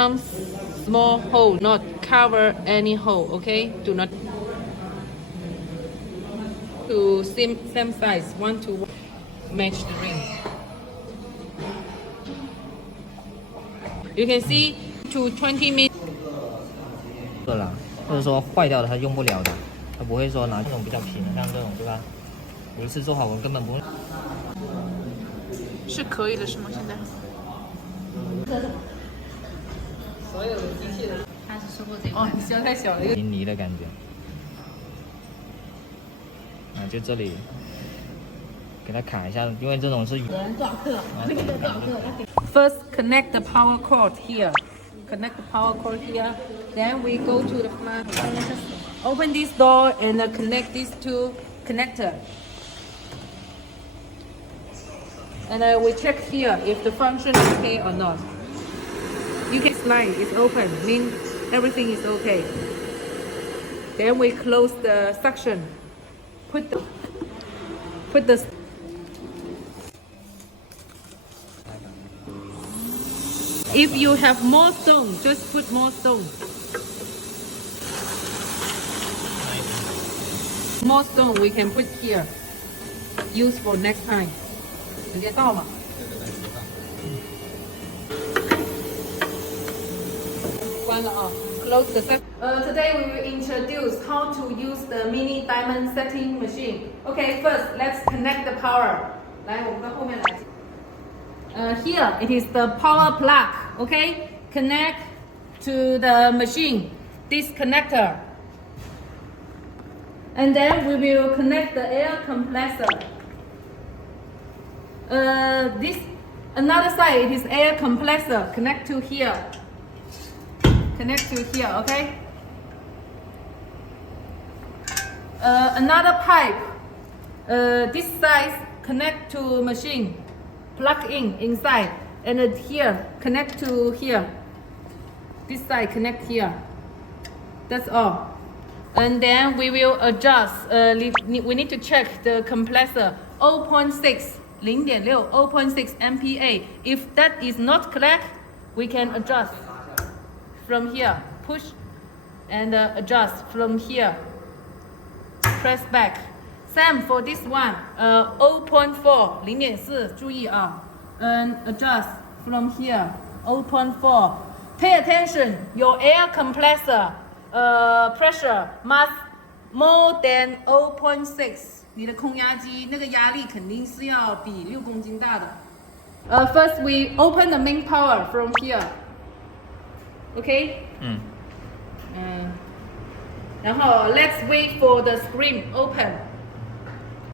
some small hole, not cover any hole, okay? Do not to same size, 1 to 1, match the ring. You can see to 20 minutes. 对啦，或者说坏掉的它用不了的，它不会说拿这种比较平的，像这种对吧？我一次做好，我根本不用。是可以的，是吗？现在？所有的机器人。他是说过这个。哦，你修太小了，一个泥泥的感觉。啊，就这里，给它卡一下，因为这种是。多少克？这个多少克？First, connect the power cord here. Connect the power cord here. Then we go to the plant. Open this door and connect these two connector. And we check here if the function is okay or not. You can slide, it's open, means everything is okay. Then we close the suction. Put the If you have more stone, just put more stone. More stone we can put here. Use for next time. 直接倒嘛。关了啊。Close the set. Today we will introduce how to use the mini diamond setting machine. Okay, first let's connect the power. 来，我们到后面来。Here it is the power plug. Okay, connect to the machine. This connector. And then we will connect the air compressor. This another side it is air compressor. Connect to here. Connect to here, okay? Another pipe. This size connect to machine. Plug in inside, and here connect to here. This side connect here. That's all. And then we will adjust. We need to check the compressor 0.6. 0.6 MPa. If that is not correct, we can adjust from here. Push and adjust from here. Press back. Same for this one. 0.4 0.4. 注意啊 and adjust from here. 0.4. Pay attention. Your air compressor pressure must more than 0.6. 你的空压机那个压力肯定是要比6公斤大的。First we open the main power from here. Okay? 然后 let's wait for the screen open.